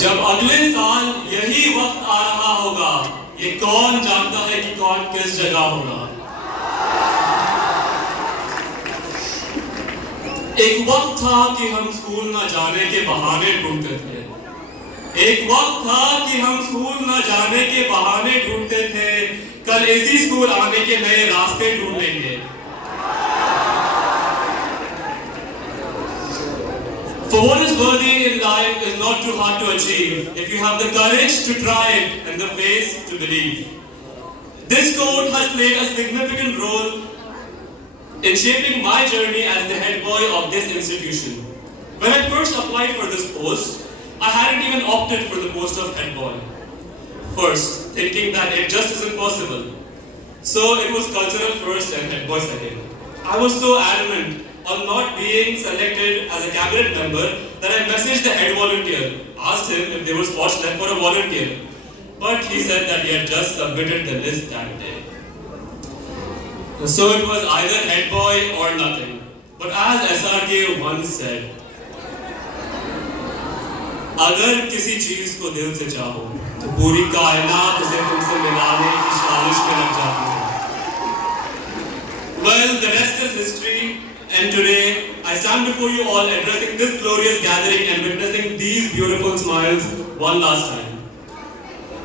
जब अगले साल यही वक्त आ रहा होगा, ये कौन जानता है कि कौन किस जगह होगा। एक वक्त था कि हम स्कूल ना जाने के बहाने ढूंढते थे। एक वक्त था कि हम स्कूल ना जाने के बहाने ढूंढते थे। कल इसी स्कूल आने के नए रास्ते ढूंढ लेंगे। For what is worthy in life is not too hard to achieve if you have the courage to try it and the faith to believe. This quote has played a significant role in shaping my journey as the head boy of this institution. When I first applied for this post, I hadn't even opted for the post of head boy. First, thinking that it just isn't possible. So it was cultural first and head boy second. I was so adamant on not being selected as a cabinet member that I messaged the head volunteer, asked him if there were spots left for a volunteer. But he said that he had just submitted the list that day. So it was either head boy or nothing. But as SRK once said, अगर किसी चीज को दिल से चाहो तो पूरी कायनात उसे तुमसे मिलाने की साजिश में लग जाती है. Well, the rest is history, and today I stand before you all addressing this glorious gathering and witnessing these beautiful smiles one last time.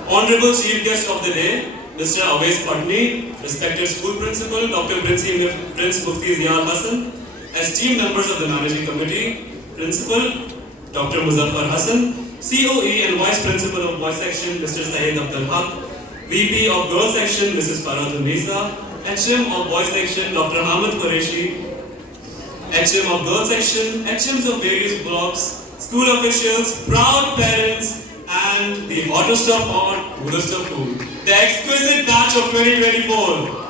Honorable Chief Guest of the day, Mr. Awais Patni, respected school principal, Dr. Prince Mufti Ziad Hassan, esteemed members of the managing committee, principal, Dr. Muzaffar Hassan, COE and Vice Principal of Boys Section, Mr. Syed Abdul Haq, VP of Girls Section, Mrs. Faradun Nisa, HM of Boys Section, Dr. Hamid Qureshi, HM of Girls Section, HMs of various blocks, school officials, proud parents, and the hottest of hot, coolest of cool, the exquisite batch of 2024.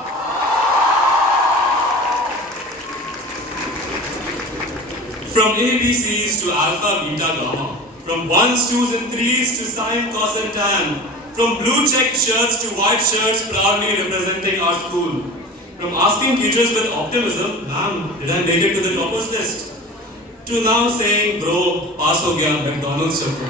From ABCs to Alpha, Beta, Gamma, from 1s, 2s and 3s to Sine, Cos and Tan, from blue checked shirts to white shirts proudly representing our school, from asking teachers with optimism, "Ma'am, did I make it to the toppers list?" to now saying, "Bro, pass ho gaya, McDonald's chapter."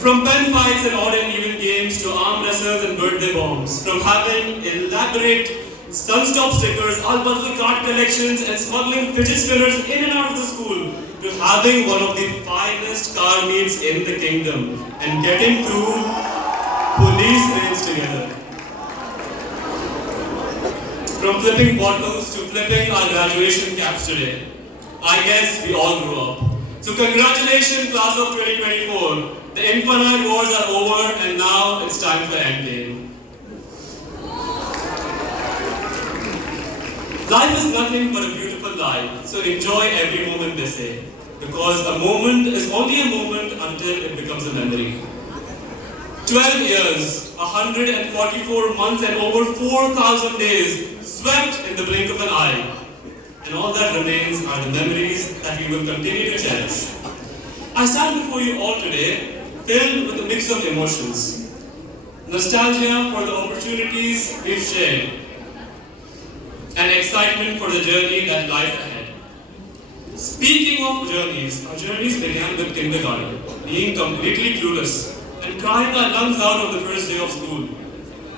From pen fights and odd and even games to arm wrestles and birthday bombs, from having elaborate Sunstop stickers, Al-Badal card collections and smuggling fidget spinners in and out of the school, to having one of the finest car meets in the kingdom and getting through police raids together. From flipping bottles to flipping our graduation caps today, I guess we all grew up. So congratulations class of 2024. The infinite wars are over and now it's time for endgame. Life is nothing but a beautiful life, so enjoy every moment, they say. Because a moment is only a moment until it becomes a memory. 12 years, 144 months and over 4,000 days swept in the blink of an eye. And all that remains are the memories that we will continue to cherish. I stand before you all today filled with a mix of emotions. Nostalgia for the opportunities we've shared, and excitement for the journey that lies ahead. Speaking of journeys, our journeys began with kindergarten, being completely clueless and crying our lungs out on the first day of school.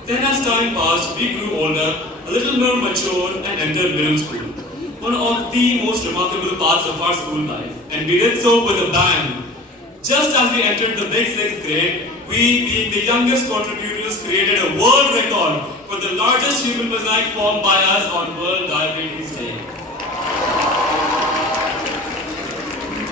Then as time passed, we grew older, a little more mature and entered middle school, one of the most remarkable parts of our school life. And we did so with a bang. Just as we entered the big 6th grade, we, being the youngest contributors, created a world record for the largest human mosaic formed by us on World Diabetes Day.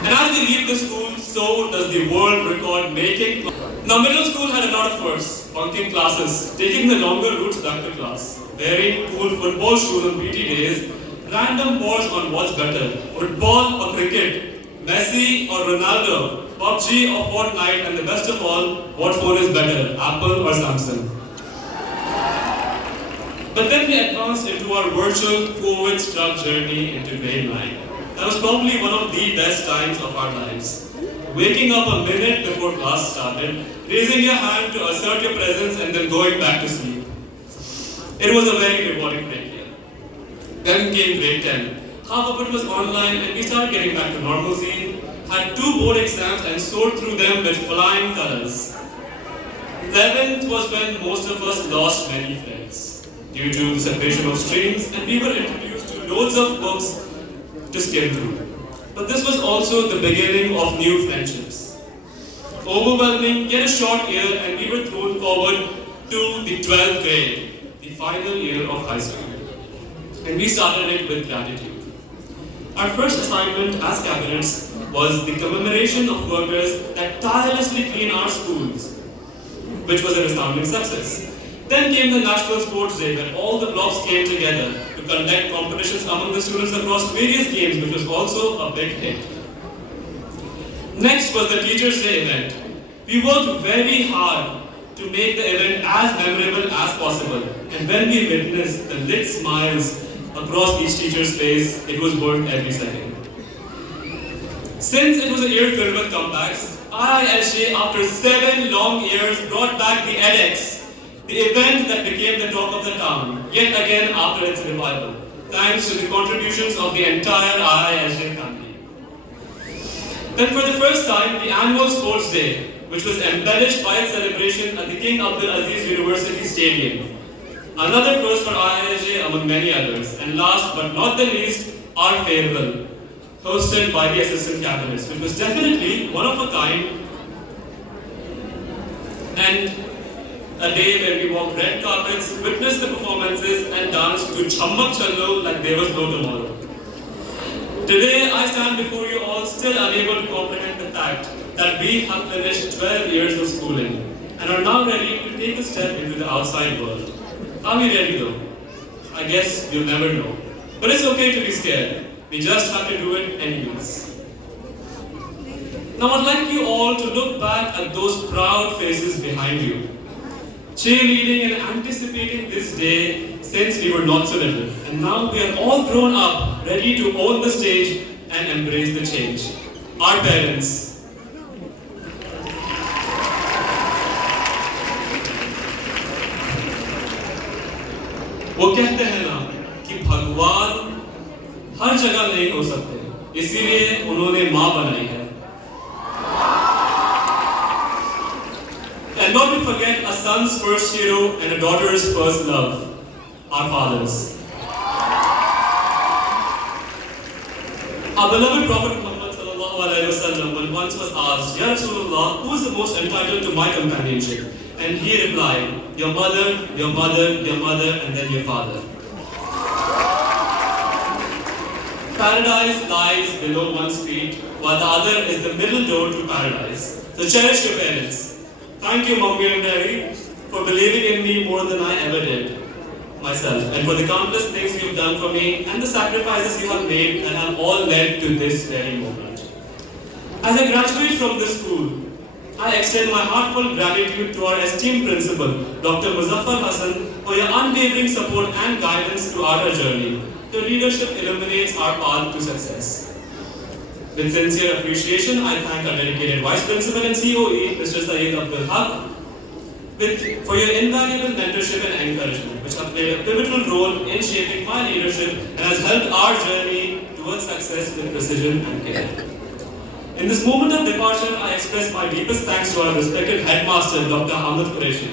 And as we leave the school, so does the world record making. Now middle school had a lot of firsts, bunking classes, taking the longer routes back to class, wearing cool football shoes on PT days, random wars on what's better, football or cricket, Messi or Ronaldo, PUBG or Fortnite, and the best of all, what phone is better, Apple or Samsung? But then we advanced into our virtual COVID-struck journey into grade 9. That was probably one of the best times of our lives. Waking up a minute before class started, raising your hand to assert your presence and then going back to sleep. It was a very rewarding break here. Then came grade 10. Half of it was online and we started getting back to normalcy. had 2 board exams and soared through them with flying colors. 11th was when most of us lost many friends due to the separation of streams, and we were introduced to loads of books to skim through. But this was also the beginning of new friendships. Overwhelming, yet a short year, and we were thrown forward to the 12th grade, the final year of high school. And we started it with gratitude. Our first assignment as cabinets was the commemoration of workers that tirelessly clean our schools, which was a resounding success. Then came the National Sports Day, where all the blocks came together to conduct competitions among the students across various games, which was also a big hit. Next was the Teachers' Day event. We worked very hard to make the event as memorable as possible, and when we witnessed the lit smiles across each teacher's face, it was worth every second. Since it was a year filled with comebacks, IISJ, after 7 long years, brought back the edX, the event that became the talk of the town, yet again after its revival, thanks to the contributions of the entire IISJ family. Then for the first time, the annual Sports Day, which was embellished by its celebration at the King Abdul Aziz University Stadium. Another first for IISJ among many others. And last but not the least, our farewell, hosted by the assistant cabinets, which was definitely one of a kind, and a day where we walked red carpets, witnessed the performances, and danced to Chammak Challo like there was no tomorrow. Today, I stand before you all still unable to comprehend the fact that we have finished 12 years of schooling and are now ready to take a step into the outside world. Are we ready though? I guess you'll never know. But it's okay to be scared. We just have to do it anyways. Now I'd like you all to look back at those proud faces behind you, cheerleading and anticipating this day since we were not so little. And now we are all grown up, ready to own the stage and embrace the change. Our parents. वो कहते हैं ना कि भगवान हर जगह नहीं हो सकते, इसीलिए उन्होंने माँ बनाई है. And not to forget a son's first hero and a daughter's first love, our fathers. Our beloved Prophet Muhammad sallallahu alaihi wasallam once was asked, Ya Rasulullah, who is the most entitled to my companionship? And he replied, your mother, your mother, your mother, and then your father. Paradise lies below one's feet, while the other is the middle door to paradise. So cherish your parents. Thank you, Mommy and Daddy, for believing in me more than I ever did myself, and for the countless things you've done for me and the sacrifices you have made that have all led to this very moment. As I graduate from this school, I extend my heartfelt gratitude to our esteemed principal, Dr. Muzaffar Hassan, for your unwavering support and guidance throughout our journey. Your leadership illuminates our path to success. With sincere appreciation, I thank our dedicated Vice Principal and COE, Mr. Syed Abdul Haq, for your invaluable mentorship and encouragement, which have played a pivotal role in shaping my leadership and has helped our journey towards success with precision and care. In this moment of departure, I express my deepest thanks to our respected headmaster, Dr. Hamid Qureshi,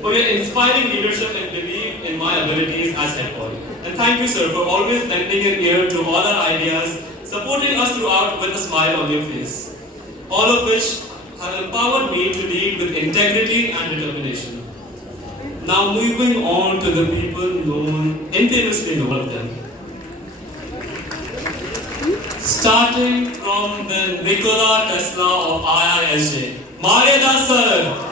for your inspiring leadership and belief in my abilities as head boy. And thank you, sir, for always lending an ear to all our ideas, supporting us throughout with a smile on your face, all of which have empowered me to lead with integrity and determination. Now moving on to the people infamously known of them. Starting from the Nikola Tesla of IISJ, Mariada sir.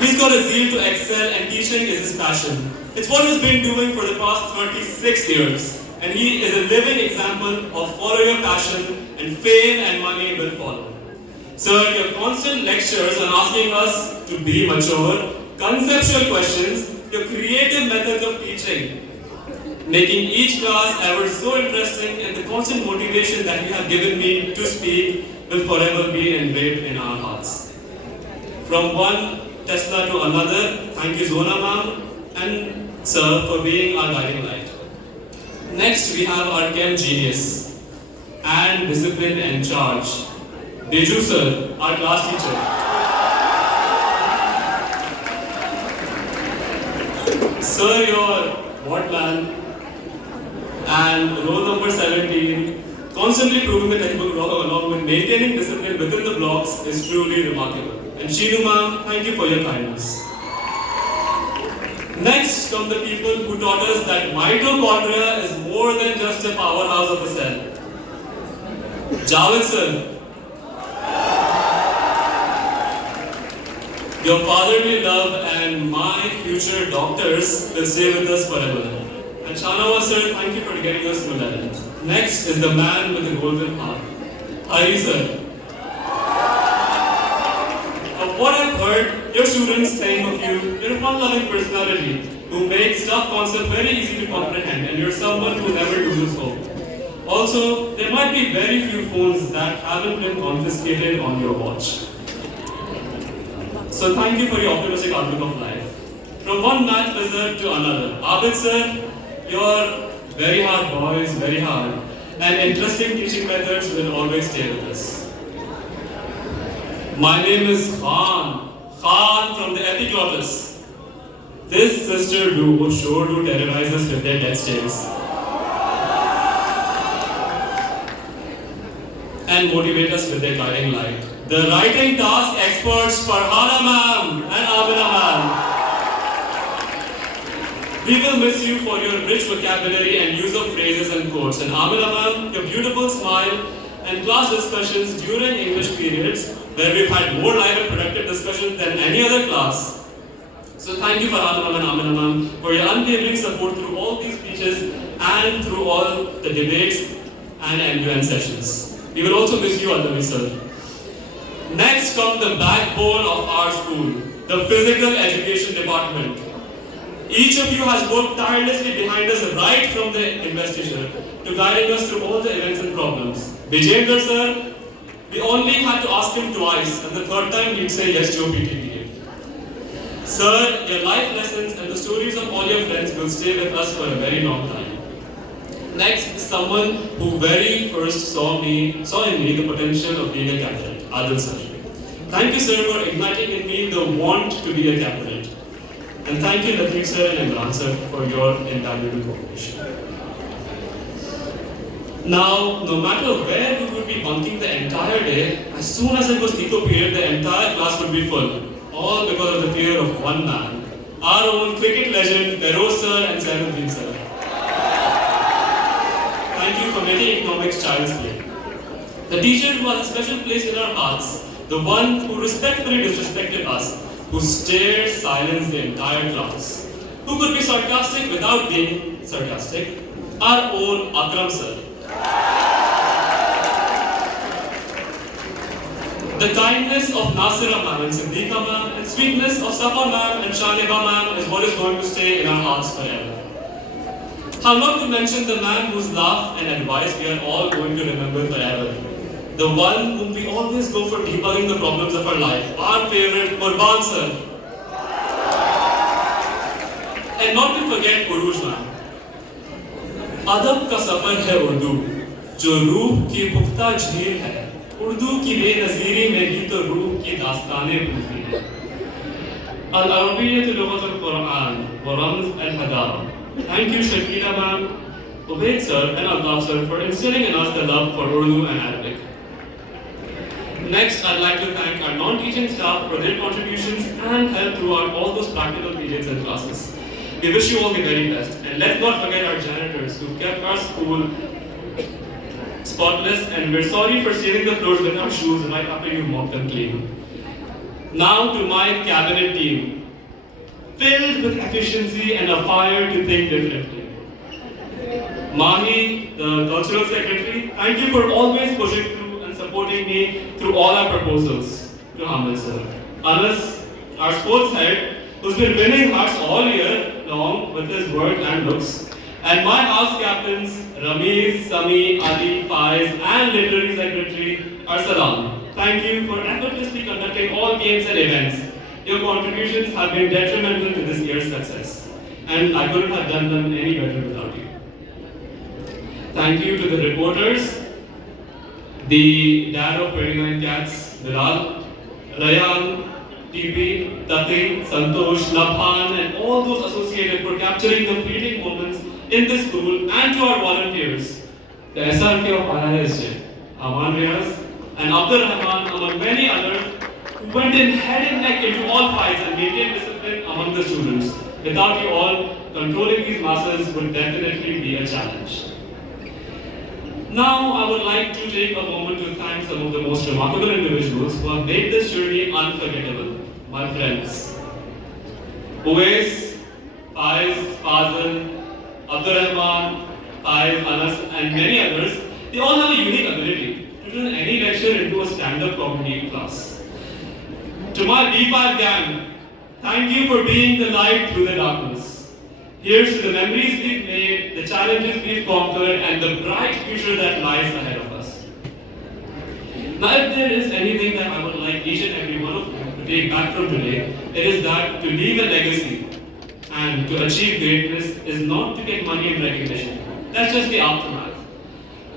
He's got a zeal to excel and teaching is his passion. It's what he's been doing for the past 36 years. And he is a living example of follow your passion and fame and money will follow. Sir, your constant lectures on asking us to be mature, conceptual questions, your creative methods of teaching, making each class ever so interesting, and the constant motivation that you have given me to speak will forever be engraved in our hearts. From one Tesla to another, thank you Zona ma'am and sir for being our guiding light. Next, we have our chem genius and discipline in charge. Deju sir, our class teacher. Sir, your what man? And roll number 17, constantly proving the textbook wrong along with maintaining discipline within the blocks is truly remarkable. And Sheenu ma'am, thank you for your kindness. Next come the people who taught us that mitochondria is more than just a powerhouse of a cell. Javed sir, your fatherly love and my future doctors will stay with us forever. And Shanawa sir, thank you for getting us through that. Next is the man with the golden heart. Hari sir. Of what I've heard, your students think of you, you're a fun-loving personality who makes tough concepts very easy to comprehend, and you're someone who never loses hope. Also, there might be very few phones that haven't been confiscated on your watch. So thank you for your optimistic outlook of life. From one math wizard to another, Abid sir, your very hard boys, very hard, and interesting teaching methods will always stay with us. My name is Khan from the epiglottis. This sister duo sure to terrorize us with their death stares. And motivate us with their guiding light. The writing task experts Farhana ma'am and Amina ma'am. We will miss you for your rich vocabulary and use of phrases and quotes. And Amina ma'am, your beautiful smile and class discussions during English periods where we've had more live and productive discussions than any other class. So thank you Farhana ma'am and Amina ma'am for your unwavering support through all these speeches and through all the debates and MUN sessions. We will also miss you, Aldavi sir. Next comes the backbone of our school, the physical education department. Each of you has worked tirelessly behind us right from the investigation to guiding us through all the events and problems. Vijayendra sir, we only had to ask him twice, and the third time he'd say yes to a PT period. Sir, your life lessons and the stories of all your friends will stay with us for a very long time. Next is someone who very first saw in me the potential of being a cabinet, Adil sir. Thank you sir for igniting in me the want to be a cabinet. And thank you Latif sir and Imran sir for your invaluable cooperation. Now, no matter where we would be bunking the entire day, as soon as it was eco period, the entire class would be full. All because of the fear of one man, our own cricket legend, Feroz sir and Sainuddin sir. Thank you for making economics child's play. The teacher who has a special place in our hearts, the one who respectfully disrespected us, who stared silence the entire class, who could be sarcastic without being sarcastic, our own Akram sir. The kindness of Nasira ma'am and Siddiqa ma'am and sweetness of Safa ma'am and Shaniba ma'am is what is going to stay in our hearts forever. How not to mention the man whose laugh and advice we are all going to remember forever. The one whom we always go for debugging the problems of our life, our favorite Qurban sir. And not to forget Uruj ma'am. अदब का सफर है उर्दू, जो रूह की पुख्ता झील है. उर्दू की बेनज़ीरी में ही तो रूह की दास्तानें बनती हैं. अल-अरबिय्यत लुग़तुल क़ुरआन व रम्ज़ अल-हदारा. Thank you Shakira ma'am, Ubaid sir and Altaf sir for instilling in us the love for Urdu and Arabic. Next, I'd like to thank our non-teaching staff for their contributions and help throughout all those practical periods and classes. We wish you all the very best. And let's not forget our janitors who kept our school spotless, and we're sorry for staining the floors with our shoes right after you mopped them clean. Now to my cabinet team, filled with efficiency and a fire to think differently. Mahi, the cultural secretary, thank you for always pushing through and supporting me through all our proposals. To Hamid sir. Anas, our sports head, who's been winning hearts all year long with his work and looks. And my house captains, Ramesh, Sami, Ali, Faiz, and literary secretary, Arsalan. Thank you for effortlessly conducting all games and events. Your contributions have been detrimental to this year's success, and I couldn't have done them any better without you. Thank you to the reporters, the dad of 29 cats, Bilal, Rayan, TP, Tati, Santosh, Nabhan, and all those associated for capturing the fleeting moments in the school, and to our volunteers, the SRK of IISJ, Aman Riaz, and Abdul Rahman, among many others, who went in head and neck into all fights and maintained discipline among the students. Without you all, controlling these masses would definitely be a challenge. Now, I would like to take a moment to thank some of the most remarkable individuals who have made this journey unforgettable. My friends, Uwais, Faiz, Fazal, Abdul Rahman, Faiz, Anas, and many others, they all have a unique ability to turn any lecture into a stand-up comedy class. To my B5 gang, thank you for being the light through the darkness. Here's to the memories we've made, the challenges we've conquered, and the bright future that lies ahead of us. Now, if there is anything that I would like each and every one of you to take back from today, it is that to leave a legacy and to achieve greatness is not to get money and recognition. That's just the aftermath.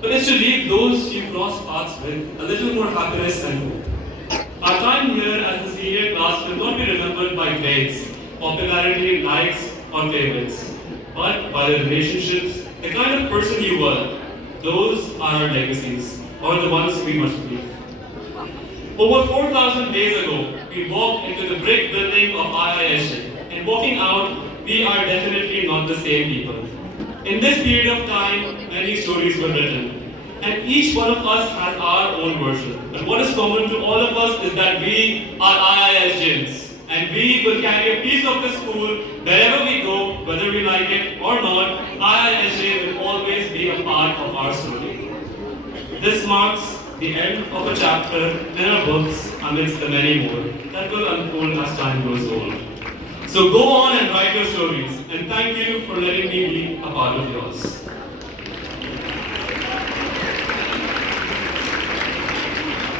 But it's to leave those you cross paths with a little more happiness and hope. Our time here as the senior class will not be remembered by grades, popularity, likes, or favorites, but by the relationships, the kind of person you were. Those are our legacies, or the ones we must leave. Over 4,000 days ago, we walked into the brick building of IISJ, and walking out, we are definitely not the same people. In this period of time, many stories were written, and each one of us has our own version. But what is common to all of us is that we are IISJians. And we will carry a piece of the school wherever we go, whether we like it or not. IISJ will always be a part of our story. This marks the end of a chapter in our books amidst the many more that will unfold as time grows old. So go on and write your stories, and thank you for letting me be a part of yours.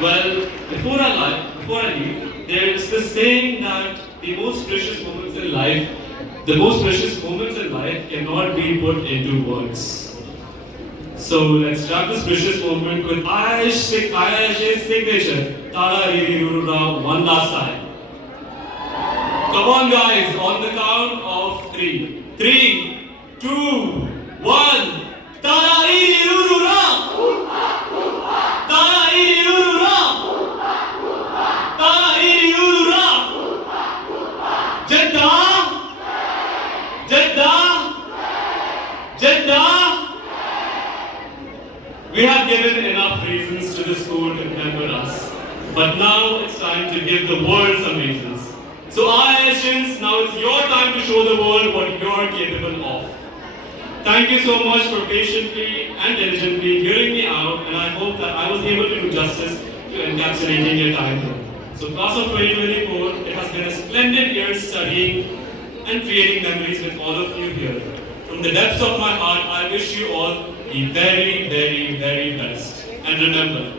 Well, before I leave, there is this saying that the most precious moments in life cannot be put into words. So let's start this precious moment with IISJ's signature, Tara Riri Ruru Ra, one last time. Come on guys, on the count of 3. 3, 2, 1. Tara Riri Ruru Ra! Tara Riri Ruru Ra! Tara Riri Ruru Ra! Jeddah! Jeddah! Jeddah! We have given enough reasons to the school to remember us. But now it's time to give the world some reasons. So IISJians, now it's your time to show the world what you're capable of. Thank you so much for patiently and diligently hearing me out, and I hope that I was able to do justice to encapsulating your time here. So class of 2024, it has been a splendid year studying and creating memories with all of you here. From the depths of my heart, I wish you all the very, very, very best. And remember,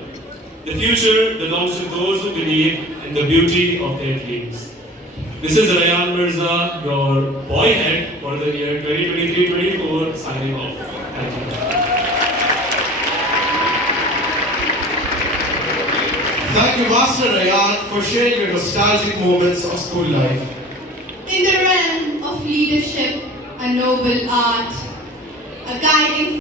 the future belongs to those who believe in the beauty of their dreams. This is Rayan Mirza, your boy head for the year 2023-24, signing off. Thank you. Thank you, Master Rayan, for sharing your nostalgic moments of school life. In the realm of leadership, a noble art, a guiding